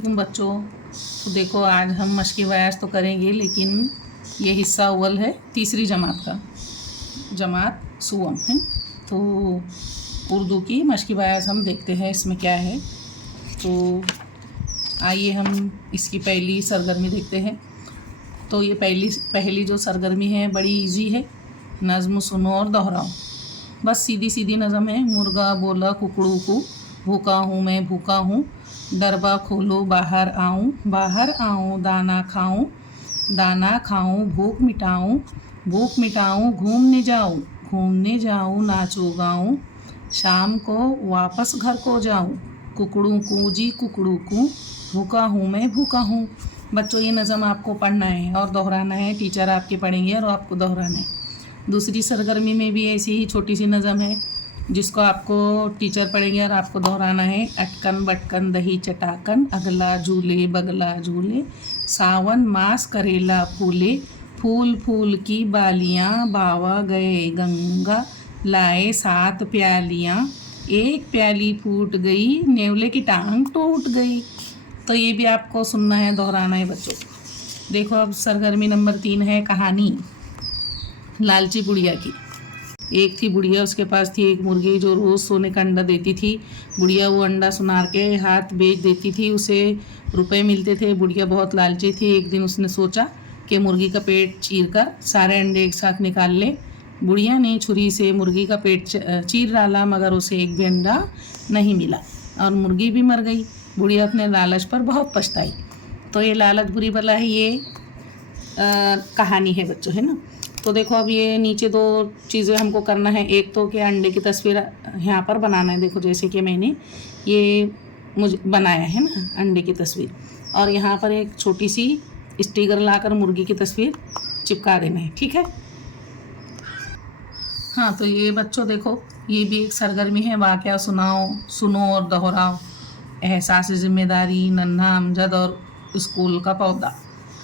वालेकुम बच्चों। तो देखो आज हम मशक़ बयास तो करेंगे, लेकिन ये हिस्सा अव्वल है तीसरी जमात का, जमात सुवम है। तो उर्दू की मशक़ बयास हम देखते हैं इसमें क्या है। तो आइए हम इसकी पहली सरगर्मी देखते हैं। तो ये पहली जो सरगर्मी है बड़ी इजी है। नज़्म सुनो और दोहराओ। बस सीधी सीधी नज़म है। मुर्गा बोला कुकड़ू को, भूखा हूँ मैं भूखा हूँ, दरबा खोलो बाहर आऊँ, दाना खाऊँ, भूख मिटाऊँ, घूमने जाऊँ, नाचो गाऊँ, शाम को वापस घर को जाऊँ, कुकड़ू को जी कुकड़ू को, भूखा हूँ मैं भूखा हूँ। बच्चों ये नज़म आपको पढ़ना है और दोहराना है। टीचर आपके पढ़ेंगे और आपको दोहराना है। दूसरी सरगर्मी में भी ऐसी ही छोटी सी नज़म है जिसको आपको टीचर पढ़ेंगे और आपको दोहराना है। अटकन बटकन दही चटाकन, अगला झूले बगला झूले, सावन मास करेला फूले, फूल फूल की बालियाँ, बावा गए गंगा लाए 7 प्यालियाँ, एक प्याली फूट गई, नेवले की टांग टूट गई। तो ये भी आपको सुनना है, दोहराना है बच्चों। देखो अब सरगर्मी नंबर 3 है कहानी लालची बुढ़िया की। एक थी बुढ़िया, उसके पास थी एक मुर्गी जो रोज़ सोने का अंडा देती थी। बुढ़िया वो अंडा सुनार के हाथ बेच देती थी, उसे रुपए मिलते थे। बुढ़िया बहुत लालची थी। एक दिन उसने सोचा कि मुर्गी का पेट चीर कर सारे अंडे एक साथ निकाल ले। बुढ़िया ने छुरी से मुर्गी का पेट चीर डाला, मगर उसे एक भी अंडा नहीं मिला और मुर्गी भी मर गई। बुढ़िया अपने लालच पर बहुत पछताई। तो ये लालच बुरी बला है, ये कहानी है बच्चों, है ना। तो देखो अब ये नीचे 2 चीज़ें हमको करना है। एक तो क्या अंडे की तस्वीर यहाँ पर बनाना है। देखो जैसे कि मैंने ये मुझे बनाया है ना अंडे की तस्वीर, और यहाँ पर एक छोटी सी स्टिकर लाकर मुर्गी की तस्वीर चिपका देना है, ठीक है। हाँ तो ये बच्चों देखो ये भी एक सरगर्मी है। वाक़या सुनाओ, सुनो और दोहराओ। एहसास ज़िम्मेदारी, नन्हा अमजद और स्कूल का पौधा।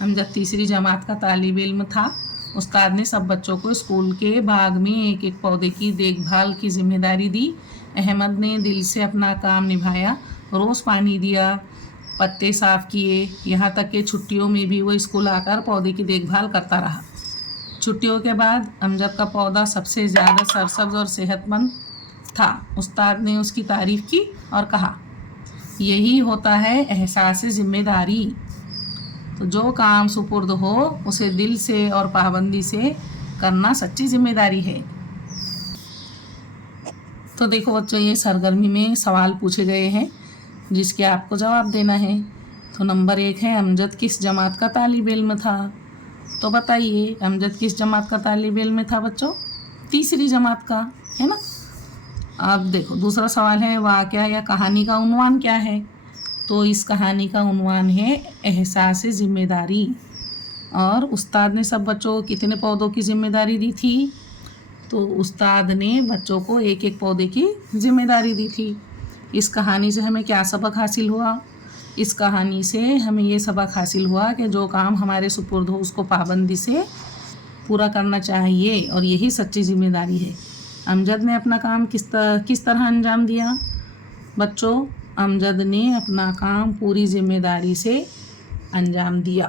अमजद तीसरी जमात का तालिब इल्म था। उस्ताद ने सब बच्चों को स्कूल के बाग में एक एक पौधे की देखभाल की जिम्मेदारी दी। अहमद ने दिल से अपना काम निभाया, रोज़ पानी दिया, पत्ते साफ़ किए, यहाँ तक कि छुट्टियों में भी वो स्कूल आकर पौधे की देखभाल करता रहा। छुट्टियों के बाद अमजद का पौधा सबसे ज़्यादा सरसब्ज और सेहतमंद था। उस्ताद ने उसकी तारीफ़ की और कहा, यही होता है एहसास ज़िम्मेदारी। तो जो काम सुपुर्द हो उसे दिल से और पाबंदी से करना सच्ची जिम्मेदारी है। तो देखो बच्चों ये सरगर्मी में सवाल पूछे गए हैं जिसके आपको जवाब देना है। तो नंबर 1 है अमजद किस जमात का तालिब इल्म था। तो बताइए अमजद किस जमात का तालिब इल्म था बच्चों? तीसरी जमात का, है ना। अब देखो दूसरा सवाल है वाक़या या कहानी का उन्वान क्या है। तो इस कहानी का उन्वान है एहसास ज़िम्मेदारी। और उस्ताद ने सब बच्चों को कितने पौधों की ज़िम्मेदारी दी थी? तो उस्ताद ने बच्चों को एक एक पौधे की ज़िम्मेदारी दी थी। इस कहानी से हमें क्या सबक हासिल हुआ? इस कहानी से हमें ये सबक हासिल हुआ कि जो काम हमारे सुपुर्द हो उसको पाबंदी से पूरा करना चाहिए और यही सच्ची ज़िम्मेदारी है। अमजद ने अपना काम किस तरह अंजाम दिया? बच्चों अमजद ने अपना काम पूरी ज़िम्मेदारी से अंजाम दिया।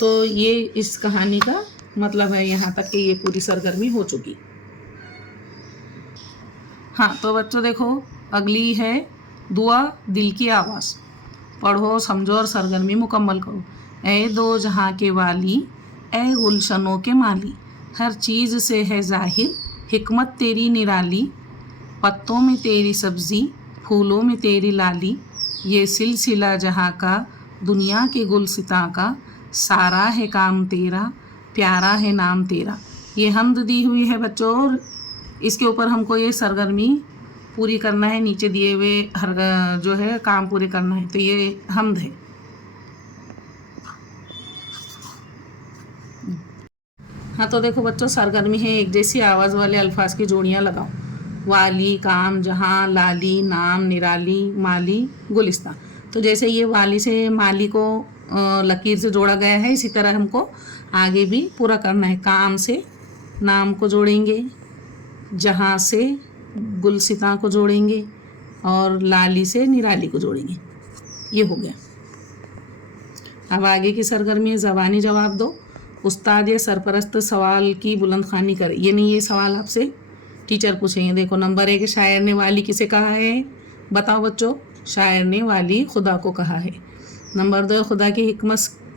तो ये इस कहानी का मतलब है। यहाँ तक कि ये पूरी सरगर्मी हो चुकी। हाँ तो बच्चों देखो अगली है दुआ दिल की आवाज़। पढ़ो, समझो और सरगर्मी मुकम्मल करो। ए दो जहाँ के वाली, ए गुलशनों के माली, हर चीज़ से है ज़ाहिर हिकमत तेरी निराली, पत्तों में तेरी सब्ज़ी, फूलों में तेरी लाली, ये सिलसिला जहाँ का, दुनिया के गुलसिता का, सारा है काम तेरा, प्यारा है नाम तेरा। ये हम्द दी हुई है बच्चों, और इसके ऊपर हमको ये सरगर्मी पूरी करना है। नीचे दिए हुए हर जो है काम पूरे करना है। तो ये हम्द है। हाँ तो देखो बच्चों सरगर्मी है एक जैसी आवाज़ वाले अल्फाज की जोड़ियाँ लगाओ। वाली, काम, जहाँ, लाली, नाम, निराली, माली, गुलिस्तान। तो जैसे ये वाली से माली को लकीर से जोड़ा गया है, इसी तरह हमको आगे भी पूरा करना है। काम से नाम को जोड़ेंगे, जहाँ से गुलसिता को जोड़ेंगे और लाली से निराली को जोड़ेंगे। ये हो गया। अब आगे की सरगर्मी है ज़बानी जवाब दो। उस्ताद या सरपरस्त सवाल की बुलंदखानी करे, ये नहीं, ये सवाल आपसे टीचर पूछेंगे। देखो नंबर 1 शायर ने वाली किसे कहा है, बताओ बच्चों। शायर ने वाली खुदा को कहा है। नंबर 2 खुदा की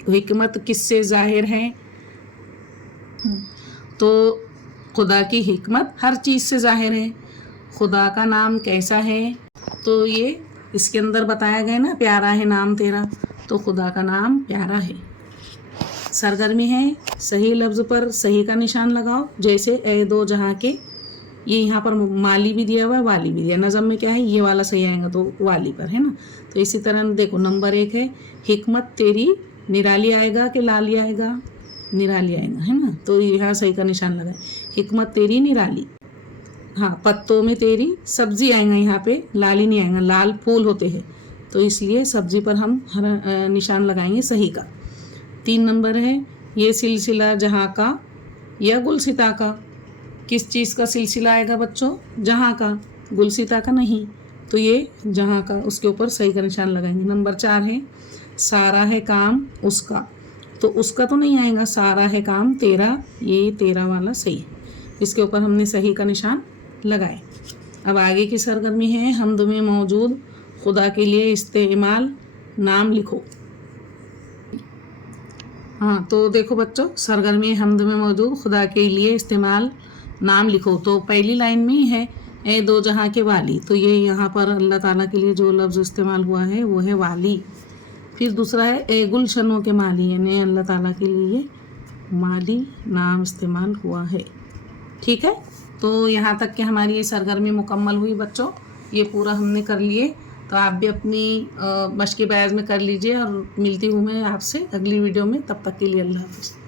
हिकमत किससे जाहिर है, तो खुदा की हिकमत हर चीज़ से जाहिर है। खुदा का नाम कैसा है, तो ये इसके अंदर बताया गया ना, प्यारा है नाम तेरा, तो खुदा का नाम प्यारा है। सरगर्मी है सही लफ्ज़ पर सही का निशान लगाओ। जैसे ए दो जहाँ के, ये यहाँ पर माली भी दिया हुआ है, वाली भी दिया। नज़म में क्या है, ये वाला सही आएगा तो वाली पर है ना। तो इसी तरह देखो नंबर 1 है हिकमत तेरी निराली आएगा कि लाली आएगा, निराली आएगा है ना, तो यहाँ सही का निशान लगाए। हिकमत तेरी निराली, हाँ पत्तों में तेरी सब्जी आएगा, यहाँ पे लाली नहीं आएगा, लाल फूल होते हैं, तो इसलिए सब्जी पर हम हरा निशान लगाएंगे सही का। 3 नंबर है ये सिलसिला जहाँ का या गुलसिता का, किस चीज़ का सिलसिला आएगा बच्चों, जहाँ का, गुलसिता का नहीं, तो ये जहाँ का, उसके ऊपर सही का निशान लगाएंगे। नंबर 4 है सारा है काम उसका, तो उसका तो नहीं आएगा, सारा है काम तेरा, ये तेरा वाला सही है, इसके ऊपर हमने सही का निशान लगाए। अब आगे की सरगर्मी है हम्द में मौजूद खुदा के लिए इस्तेमाल नाम लिखो। हाँ तो देखो बच्चों सरगर्मी हम्द में मौजूद खुदा के लिए इस्तेमाल नाम लिखो, तो पहली लाइन में ही है ए दो जहाँ के वाली, तो ये यहाँ पर अल्लाह ताला के लिए जो लफ्ज़ इस्तेमाल हुआ है वो है वाली। फिर दूसरा है ए गुलशनों के माली, यानी अल्लाह ताला के लिए माली नाम इस्तेमाल हुआ है। ठीक है, तो यहाँ तक कि हमारी ये सरगर्मी मुकम्मल हुई बच्चों, ये पूरा हमने कर लिए। तो आप भी अपनी मश्क़ बयाज़ में कर लीजिए, और मिलती हूँ मैं आपसे अगली वीडियो में, तब तक के लिए अल्लाह हाफ़िज़।